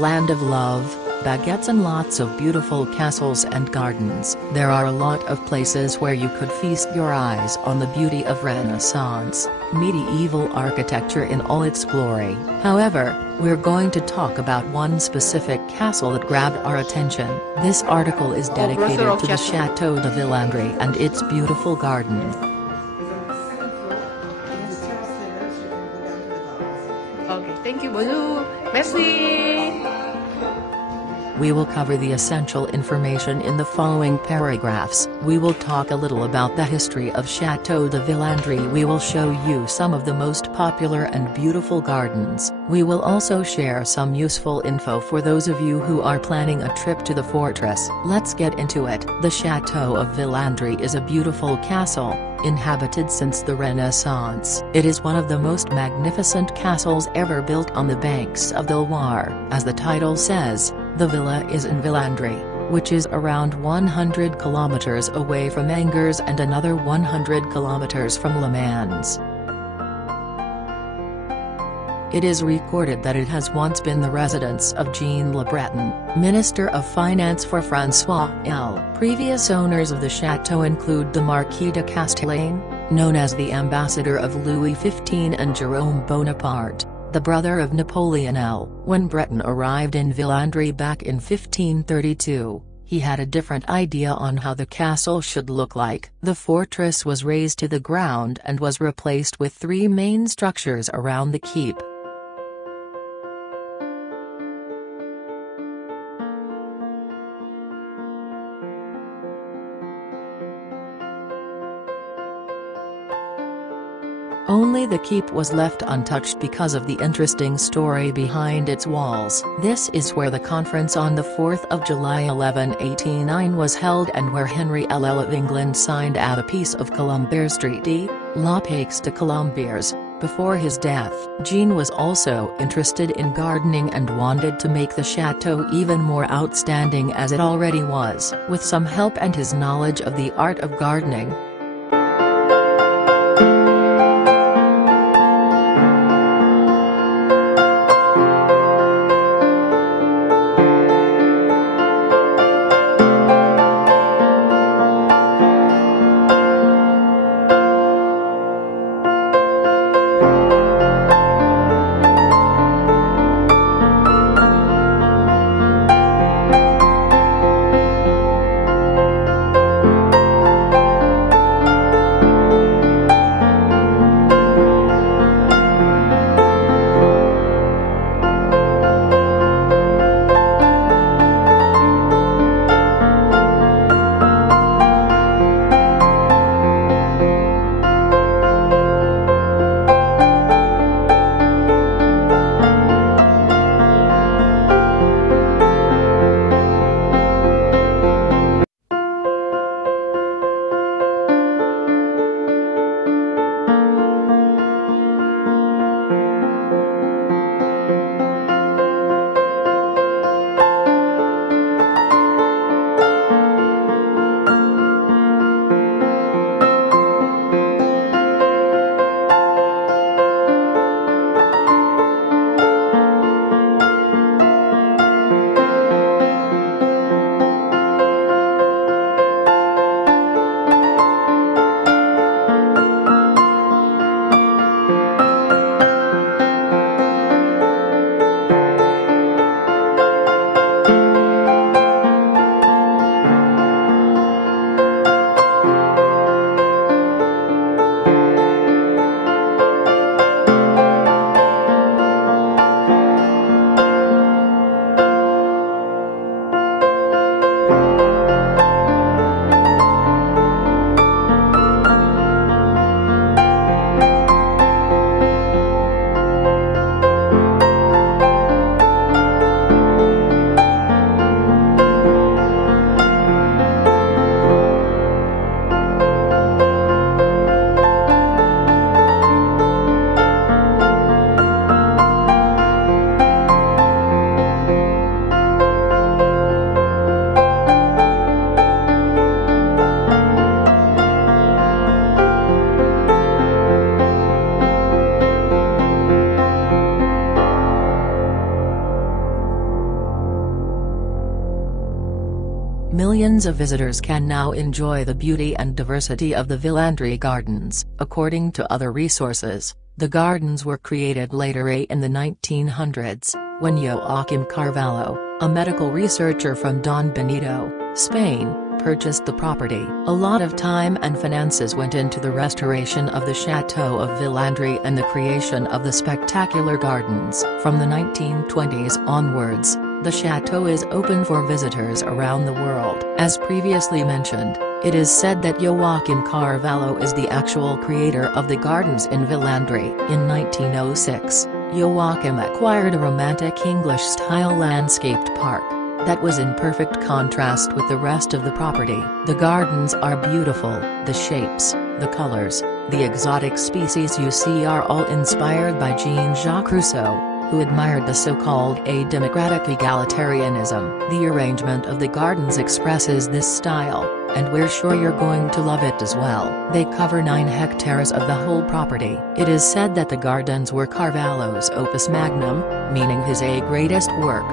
land of love, baguettes and lots of beautiful castles and gardens. There are a lot of places where you could feast your eyes on the beauty of Renaissance, medieval architecture in all its glory. However, we're going to talk about one specific castle that grabbed our attention. This article is dedicated to the Chateau de Villandry and its beautiful garden. Okay, thank you, bonjour, merci. We will cover the essential information in the following paragraphs. We will talk a little about the history of Chateau de Villandry. We will show you some of the most popular and beautiful gardens. We will also share some useful info for those of you who are planning a trip to the fortress. Let's get into it. The Chateau of Villandry is a beautiful castle, inhabited since the Renaissance. It is one of the most magnificent castles ever built on the banks of the Loire. As the title says, the villa is in Villandry, which is around 100 kilometers away from Angers and another 100 kilometers from Le Mans. It is recorded that it has once been the residence of Jean Le Breton, Minister of Finance for François I. Previous owners of the chateau include the Marquis de Castellane, known as the ambassador of Louis XV, and Jerome Bonaparte, the brother of Napoleon L. When Breton arrived in Villandry back in 1532, he had a different idea on how the castle should look like. The fortress was razed to the ground and was replaced with three main structures around the keep. Only the keep was left untouched because of the interesting story behind its walls. This is where the conference on the 4th of July 1189 was held and where Henry LL of England signed out a piece of Colombiers Treaty, La Paix de Colombiers, before his death. Jean was also interested in gardening and wanted to make the chateau even more outstanding as it already was. With some help and his knowledge of the art of gardening, Millions of visitors can now enjoy the beauty and diversity of the Villandry Gardens. According to other resources, the gardens were created later in the 1900s, when Joachim Carvalho, a medical researcher from Don Benito, Spain, purchased the property. A lot of time and finances went into the restoration of the Chateau of Villandry and the creation of the spectacular gardens. From the 1920s onwards, the chateau is open for visitors around the world. As previously mentioned, it is said that Joachim Carvalho is the actual creator of the gardens in Villandry. In 1906, Joachim acquired a romantic English-style landscaped park that was in perfect contrast with the rest of the property. The gardens are beautiful, the shapes, the colors, the exotic species you see are all inspired by Jean-Jacques Rousseau, who admired the so-called democratic egalitarianism. The arrangement of the gardens expresses this style, and we're sure you're going to love it as well. They cover 9 hectares of the whole property. It is said that the gardens were Carvalho's opus magnum, meaning his greatest work.